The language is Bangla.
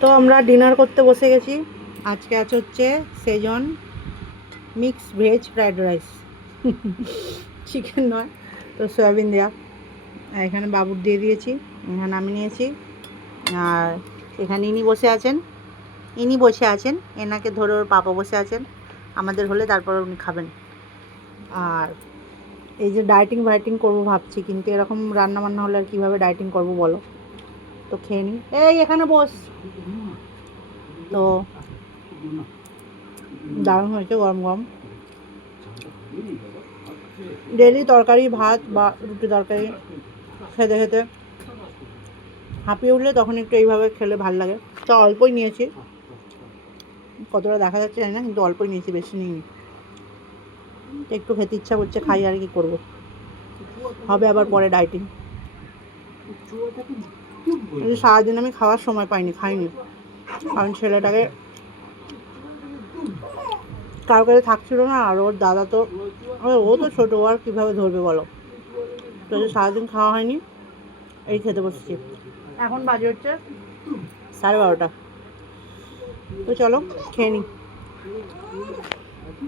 তো আমরা ডিনার করতে বসে গেছি। আজকে হচ্ছে সেজন mix veg fried rice, chicken নয়, তো সয়াবিন দেওয়া। এখানে বাবুর দিয়ে দিয়েছি, এখানে আমি নিয়েছি। আর এখানে ইনি বসে আছেন, এনাকে ধরে ওর পাপা বসে আছেন। আমাদের হলে তারপর উনি খাবেন। আর এই যে ডায়েটিং করবো ভাবছি, কিন্তু এরকম রান্না বান্না হলে আর কীভাবে ডায়েটিং করবো বলো? তো খেয়ে নিই। এই এখানে বস। তো দারুণ হয়েছে, গরম গরম। ডেলি তরকারি ভাত বা রুটি তরকারি খেতে খেতে হাঁপিয়ে উঠলে তখন একটু এইভাবে খেলে ভাল লাগে। তো অল্পই নিয়েছি, কতটা দেখা যাচ্ছে জানি না, কিন্তু অল্পই নিয়েছি, বেশি নিইনি। একটু খেতে ইচ্ছা করছে, খাই, আর কি করবো, হবে আবার পরে ডায়েটিং। সারাদিন আমি খাওয়ার সময় খাইনি, কারণ ছেলেটাকে কারো কাছে থাকছিল না। আর ওর দাদা তো, ও তো ছোটো, আর কীভাবে ধরবে বলো? তো সারাদিন খাওয়া হয়নি, এই খেতে বসছি। এখন বাজে হচ্ছে 12:30। তো চলো খেয়ে নিই।